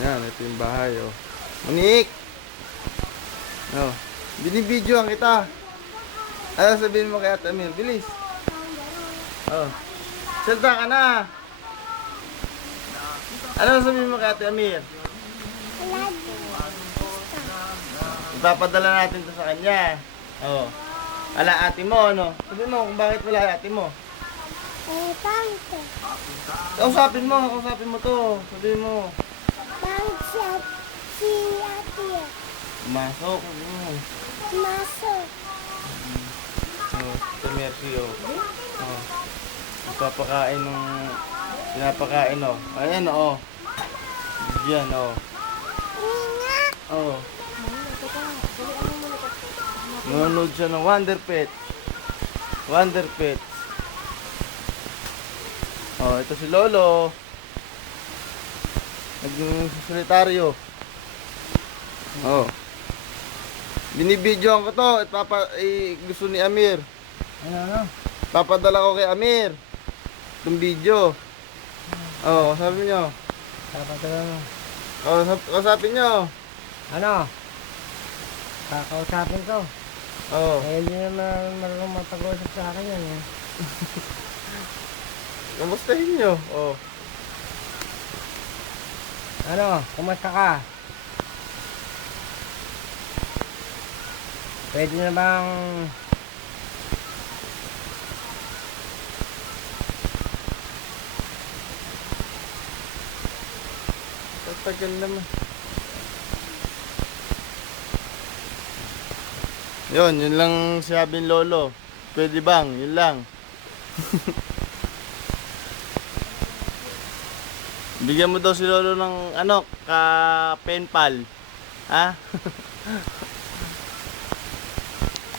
Yan, ito yung bahay, oh. Monique! Oh, binibidyoan kita. Ano sabihin mo kay Ate Amir? Bilis. Oh. Salta ka na. Ano sabihin mo kay Ate Amir? Ipapadala natin to sa kanya. Oh. Ala ate mo, ano? Sabihin mo kung bakit wala ate mo. Tangke. Kausapin mo to. Sabihin mo. Tangke si ate. Masok. Masuk. Oh, ito Mercy, oh. Oh. Pinapakain, oh. Ayan, oh. Diyan, oh. Nga. Oh. Nanonood siya ng Wonder Pets. Wonder Pets. Oh, ito si Lolo. Nagsusulitaryo. Oh. Binibidyoan ko to. At gusto ni Amir. Ano? Papadala ko kay Amir. Itong video. Oh, sabi nyo. Dapat ano? Oh, kasapin nyo. Ano? Kakausapin ko. Oh. Eh, hindi naman marunong mapag-usap sa akin yan eh. Kamustahin nyo. Oh. Ano? Kumusta ka? Pwede na bang... Tatagal naman. Yun lang sabi ng Lolo. Pwede bang? Yun lang. Bigyan mo daw si Lolo ng ano, ka pen pal. Ha?